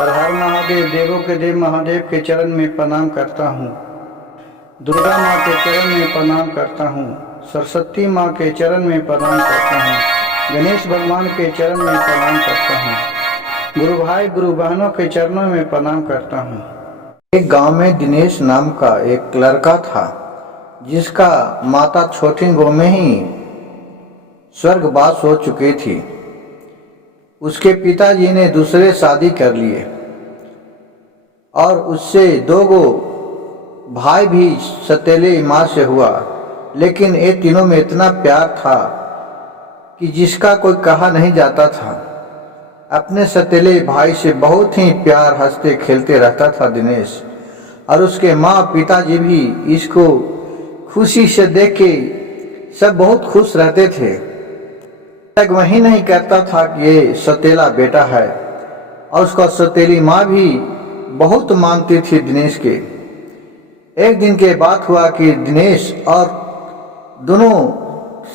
हर हर महादेव, देवों के देव महादेव के चरण में प्रणाम करता हूँ। दुर्गा माँ के चरण में प्रणाम करता हूँ। सरस्वती माँ के चरण में प्रणाम करता हूँ। गणेश भगवान के चरण में प्रणाम करता हूँ। गुरु भाई गुरु बहनों के चरणों में प्रणाम करता हूँ। एक गांव में दिनेश नाम का एक लड़का था, जिसका माता छोटी गो में ही स्वर्गवास हो चुकी थी। उसके पिताजी ने दूसरे शादी कर लिए और उससे दो गो भाई भी सतीले माँ से हुआ, लेकिन ये तीनों में इतना प्यार था कि जिसका कोई कहा नहीं जाता था। अपने सतीले भाई से बहुत ही प्यार हंसते खेलते रहता था दिनेश, और उसके माँ पिताजी भी इसको खुशी से देख के सब बहुत खुश रहते थे। तक वही नहीं कहता था कि ये सतीला बेटा है, और उसका सतीली माँ भी बहुत मानती थी दिनेश के। एक दिन के बात हुआ कि दिनेश और दोनों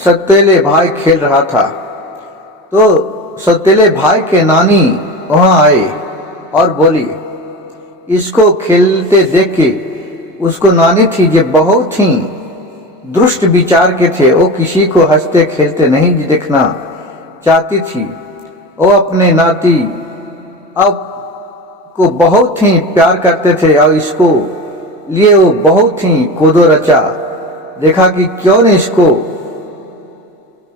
सतीले भाई खेल रहा था, तो सतीले भाई के नानी वहाँ आए और बोली, इसको खेलते देख के उसको नानी थी जो बहुत ही दुष्ट विचार के थे, वो किसी को हंसते खेलते नहीं देखना चाहती थी। वो अपने नाती अब को बहुत ही प्यार करते थे और इसको लिए वो बहुत ही कोदो रचा। देखा कि क्यों न इसको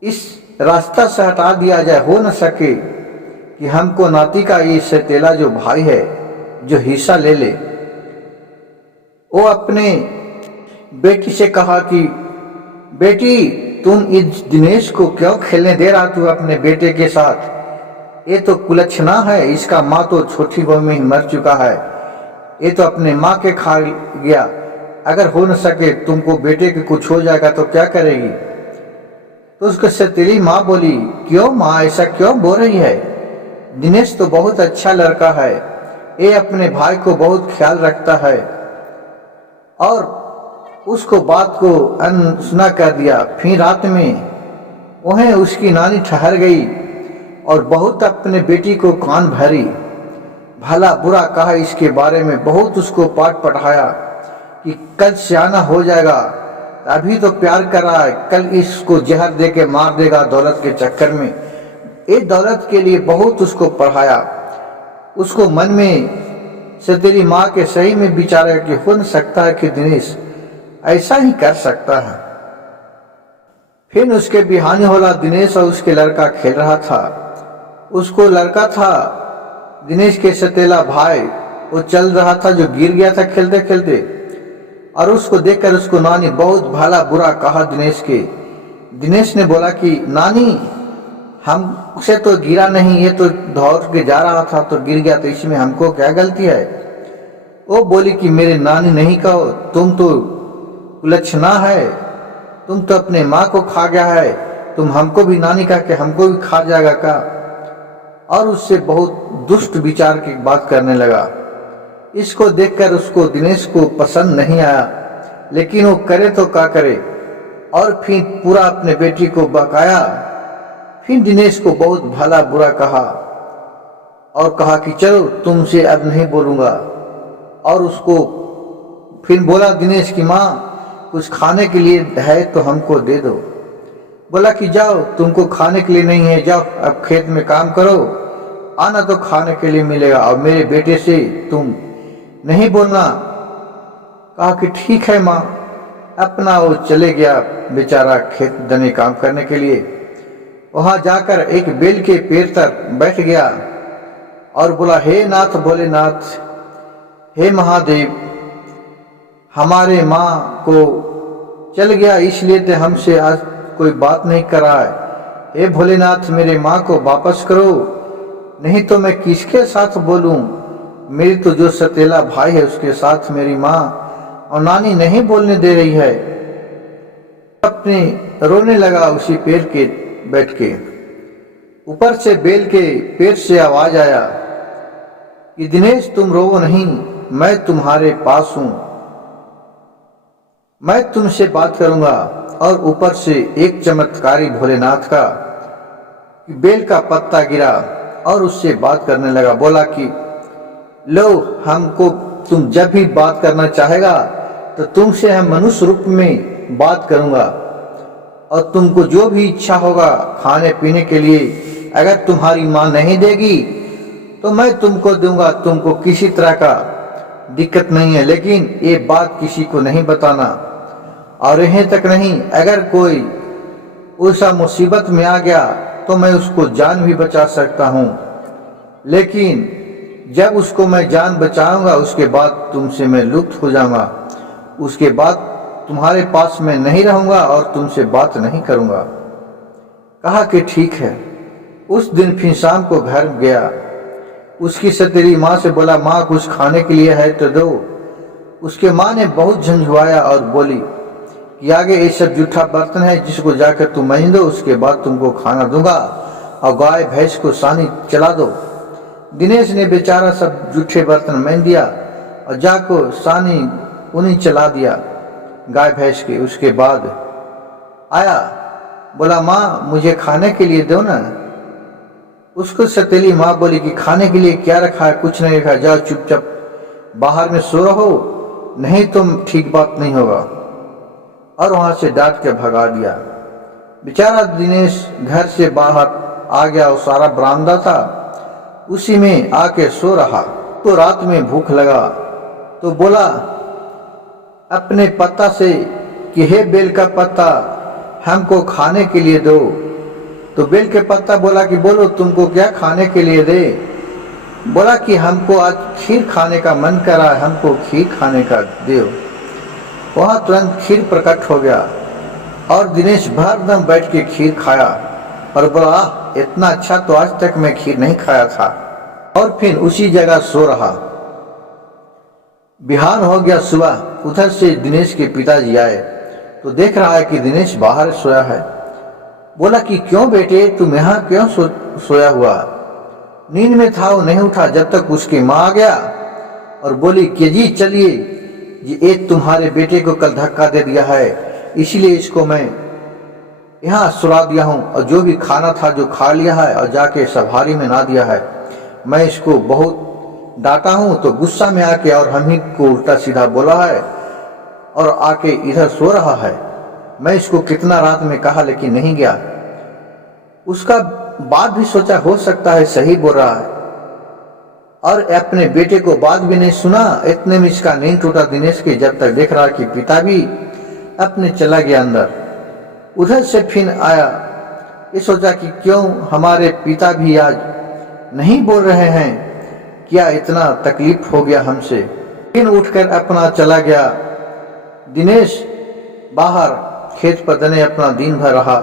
इस रास्ता से हटा दिया जाए। हो न सके कि हमको नाती का ये सतीला जो भाई है जो हिस्सा ले ले। वो अपने बेटी से कहा कि बेटी, तुम इस दिनेश को क्यों खेलने दे रहा तू अपने बेटे के साथ? ये तो कुलच्छना है, इसका माँ तो छोटी गो में ही मर चुका है, ये तो अपने माँ के खा गया। अगर हो न सके तुमको बेटे के कुछ हो जाएगा तो क्या करेगी? तो उसके सतीली माँ बोली, क्यों माँ ऐसा क्यों बोल रही है? दिनेश तो बहुत अच्छा लड़का है, ये अपने भाई को बहुत ख्याल रखता है। और उसको बात को अनसुना कर दिया। फिर रात में वहीं उसकी नानी ठहर गई और बहुत अपने बेटी को कान भरी, भला बुरा कहा इसके बारे में, बहुत उसको पाठ पढ़ाया कि कल सियाना हो जाएगा, अभी तो प्यार कर रहा है, कल इसको जहर दे के मार देगा दौलत के चक्कर में। ये दौलत के लिए बहुत उसको पढ़ाया। उसको मन में से तेरी माँ के सही में विचारा कि हो न सकता है कि दिनेश ऐसा ही कर सकता है। फिर उसके बिहानी होला दिनेश और उसके लड़का खेल रहा था। उसको लड़का था दिनेश के सतीला भाई, वो चल रहा था जो गिर गया था खेलते खेलते, और उसको देखकर उसको नानी बहुत भला बुरा कहा दिनेश के। दिनेश ने बोला कि नानी, हमसे तो गिरा नहीं, ये तो दौड़ के जा रहा था तो गिर गया, तो इसमें हमको क्या गलती है? वो बोली कि मेरे नानी नहीं कहो, तुम तो कुलच्छना है, तुम तो अपने माँ को खा गया है, तुम हमको भी नानी कह के हमको भी खा जाएगा का? और उससे बहुत दुष्ट विचार की बात करने लगा। इसको देखकर उसको दिनेश को पसंद नहीं आया, लेकिन वो करे तो क्या करे। और फिर पूरा अपने बेटी को बकाया। फिर दिनेश को बहुत भला बुरा कहा और कहा कि चलो तुमसे अब नहीं बोलूंगा। और उसको फिर बोला दिनेश की माँ, कुछ खाने के लिए है तो हमको दे दो। बोला कि जाओ, तुमको खाने के लिए नहीं है, जाओ अब खेत में काम करो, आना तो खाने के लिए मिलेगा, और मेरे बेटे से तुम नहीं बोलना। कहा कि ठीक है माँ। अपना वो चले गया बेचारा खेत दने काम करने के लिए। वहां जाकर एक बेल के पेड़ तक बैठ गया और बोला, हे नाथ भोलेनाथ, हे महादेव, हमारे माँ को चल गया इसलिए तो हमसे आज कोई बात नहीं कर रहा है। हे भोलेनाथ, मेरे माँ को वापस करो, नहीं तो मैं किसके साथ बोलूं? मेरी तो जो सतीला भाई है उसके साथ मेरी माँ और नानी नहीं बोलने दे रही है। अपने रोने लगा उसी पेड़ के बैठ के। ऊपर से बेल के पेड़ से आवाज आया कि दिनेश, तुम रोवो नहीं, मैं तुम्हारे पास हूं, मैं तुमसे बात करूंगा। और ऊपर से एक चमत्कारी भोलेनाथ का बेल का पत्ता गिरा और उससे बात करने लगा। बोला कि लो, हमको तुम जब भी बात करना चाहेगा तो तुमसे हम मनुष्य रूप में बात करूंगा, और तुमको जो भी इच्छा होगा खाने पीने के लिए अगर तुम्हारी माँ नहीं देगी तो मैं तुमको दूंगा। तुमको किसी तरह का दिक्कत नहीं है, लेकिन ये बात किसी को नहीं बताना। और यहीं तक नहीं, अगर कोई उसा मुसीबत में आ गया तो मैं उसको जान भी बचा सकता हूँ, लेकिन जब उसको मैं जान बचाऊंगा उसके बाद तुमसे मैं लुप्त हो जाऊंगा। उसके बाद तुम्हारे पास मैं नहीं रहूंगा और तुमसे बात नहीं करूंगा। कहा कि ठीक है। उस दिन फिर शाम को घर गया। उसकी सतेली माँ से बोला, माँ कुछ खाने के लिए है तो दो। उसके माँ ने बहुत झंझुआया और बोली कि आगे ये सब जूठा बर्तन है, जिसको जाकर तुम मांज दो, उसके बाद तुमको खाना दूंगा, और गाय भैंस को सानी चला दो। दिनेश ने बेचारा सब जूठे बर्तन मांज दिया और जाकर सानी उन्हीं चला दिया गाय भैंस के। उसके बाद आया, बोला माँ मुझे खाने के लिए दो ना। उसको सतीली माँ बोली कि खाने के लिए क्या रखा है? कुछ नहीं रखा, जाओ चुपचाप बाहर में सो रहो, नहीं तुम ठीक बात नहीं होगा। और वहां से डांट के भगा दिया। बेचारा दिनेश घर से बाहर आ गया और सारा बरामदा था उसी में आके सो रहा। तो रात में भूख लगा तो बोला अपने पत्ता से कि हे बेल का पत्ता हमको खाने के लिए दो। तो बेल के पत्ता बोला कि बोलो तुमको क्या खाने के लिए दे? बोला कि हमको आज खीर खाने का मन करा है, हमको खीर खाने का दो। वहां तुरंत खीर प्रकट हो गया और दिनेश भर दम बैठ के खीर खाया और बोला इतना अच्छा तो आज तक मैं खीर नहीं खाया था। और फिर उसी जगह सो रहा। बिहान हो गया सुबह। उधर से दिनेश के पिताजी आए तो देख रहा है कि दिनेश बाहर सोया है। बोला कि क्यों बेटे तुम यहाँ क्यों सोया हुआ? नींद में था, वो नहीं उठा जब तक उसकी माँ आ गया और बोली कि जी चलिए जी, एक तुम्हारे बेटे को कल धक्का दे दिया है, इसीलिए इसको मैं यहाँ सुला दिया हूँ, और जो भी खाना था जो खा लिया है और जाके सभारी में ना दिया है। मैं इसको बहुत डांटा हूँ तो गुस्सा में आके और हम ही को उल्टा सीधा बोला है और आके इधर सो रहा है। मैं इसको कितना रात में कहा लेकिन नहीं गया। उसका बात भी सोचा हो सकता है सही बोल रहा है, और अपने बेटे को बात भी नहीं सुना। इतने में इसका नींद टूटा दिनेश के, जब तक देख रहा कि पिता भी अपने चला गया अंदर। उधर से फिर आया, ये सोचा कि क्यों हमारे पिता भी आज नहीं बोल रहे हैं, क्या इतना तकलीफ हो गया हमसे। फिर उठकर अपना चला गया। दिनेश बाहर खेत पदने अपना दिन भर रहा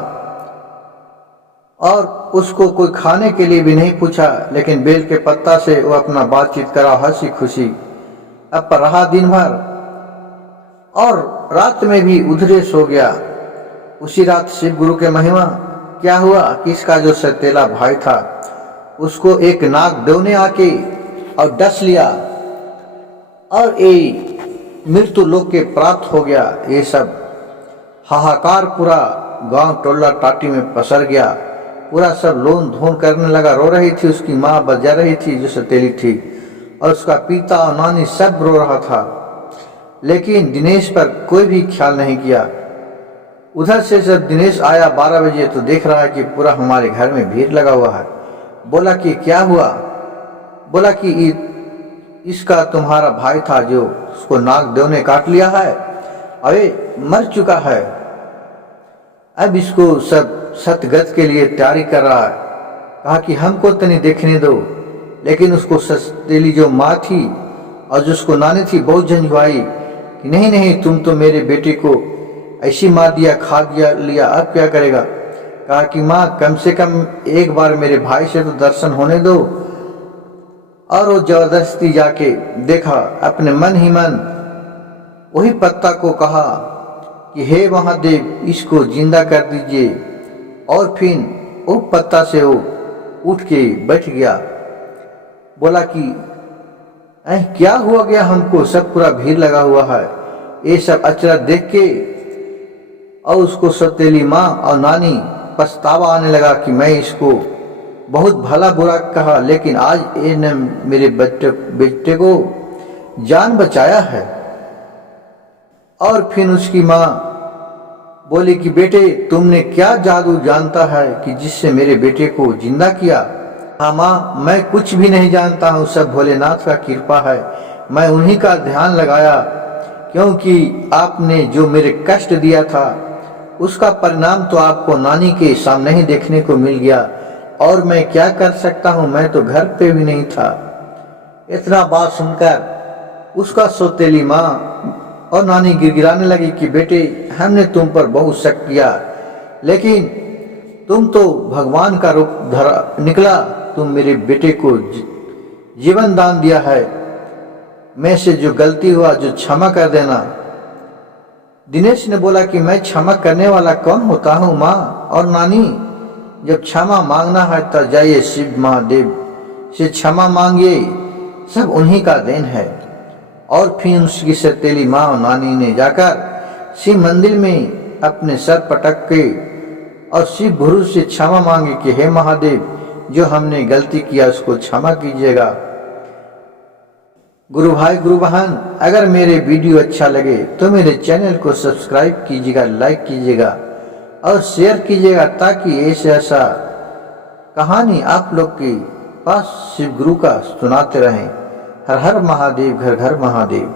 और उसको कोई खाने के लिए भी नहीं पूछा, लेकिन बेल के पत्ता से वो अपना बातचीत करा हंसी खुशी अब पर रहा दिन भर। और रात में भी उधरे सो गया। उसी रात शिव गुरु के महिमा क्या हुआ कि इसका जो सतेला भाई था उसको एक नाग देव ने आके और डस लिया और ये मृत्यु लोक के प्राप्त हो गया। ये सब हाहाकार पूरा गांव टोला टाटी में पसर गया। पूरा सब लोन धोन करने लगा। रो रही थी उसकी माँ, बजा रही थी जो सतेली थी, और उसका पिता और नानी सब रो रहा था, लेकिन दिनेश पर कोई भी ख्याल नहीं किया। उधर से जब दिनेश आया 12 बजे तो देख रहा है कि पूरा हमारे घर में भीड़ लगा हुआ है। बोला कि क्या हुआ? बोला कि इसका तुम्हारा भाई था जो उसको नाग देव ने काट लिया है और ये मर चुका है। अब इसको सब सतगत के लिए तैयारी कर रहा है। कहा कि हमको तो नहीं देखने दो, लेकिन उसको सतेली जो माँ थी और जिसको नानी थी बहुत झंझुआई कि नहीं नहीं तुम तो मेरे बेटे को ऐसी मार दिया, खा दिया लिया, अब क्या करेगा। कहा कि माँ कम से कम एक बार मेरे भाई से तो दर्शन होने दो। और वो जबरदस्ती जाके देखा, अपने मन ही मन वही पत्ता को कहा कि हे महादेव इसको जिंदा कर दीजिए। और फिर वो पत्ता से वो उठ के बैठ गया। बोला कि क्या हुआ गया हमको, सब पूरा भीड़ लगा हुआ है। ये सब अचरज देख के और उसको सतेली माँ और नानी पछतावा आने लगा कि मैं इसको बहुत भला बुरा कहा, लेकिन आज ने मेरे बेटे को जान बचाया है। और फिर उसकी माँ बोली कि बेटे, तुमने क्या जादू जानता है कि जिससे मेरे बेटे को जिंदा किया? हाँ माँ, मैं कुछ भी नहीं जानता हूँ, सब भोलेनाथ का कृपा है। मैं उन्हीं का ध्यान लगाया, क्योंकि आपने जो मेरे कष्ट दिया था उसका परिणाम तो आपको नानी के सामने ही देखने को मिल गया। और मैं क्या कर सकता हूँ, मैं तो घर पे भी नहीं था। इतना बात सुनकर उसका सौतेली माँ और नानी गिड़गिड़ाने लगी कि बेटे, हमने तुम पर बहुत शक किया, लेकिन तुम तो भगवान का रूप धरा निकला। तुम मेरे बेटे को जीवन दान दिया है। मैं से जो गलती हुआ जो क्षमा कर देना। दिनेश ने बोला कि मैं क्षमा करने वाला कौन होता हूँ माँ और नानी, जब क्षमा मांगना है तो जाइए शिव महादेव से क्षमा मांगिए, सब उन्हीं का देन है। और फिर उसकी सौतेली माँ और नानी ने जाकर शिव मंदिर में अपने सर पटक के और शिव गुरु से क्षमा मांगी कि हे महादेव, जो हमने गलती किया उसको क्षमा कीजिएगा। गुरु भाई गुरु बहन, अगर मेरे वीडियो अच्छा लगे तो मेरे चैनल को सब्सक्राइब कीजिएगा, लाइक कीजिएगा और शेयर कीजिएगा, ताकि ऐसा कहानी आप लोग के पास शिव गुरु का सुनाते रहें। हर हर महादेव, घर घर महादेव।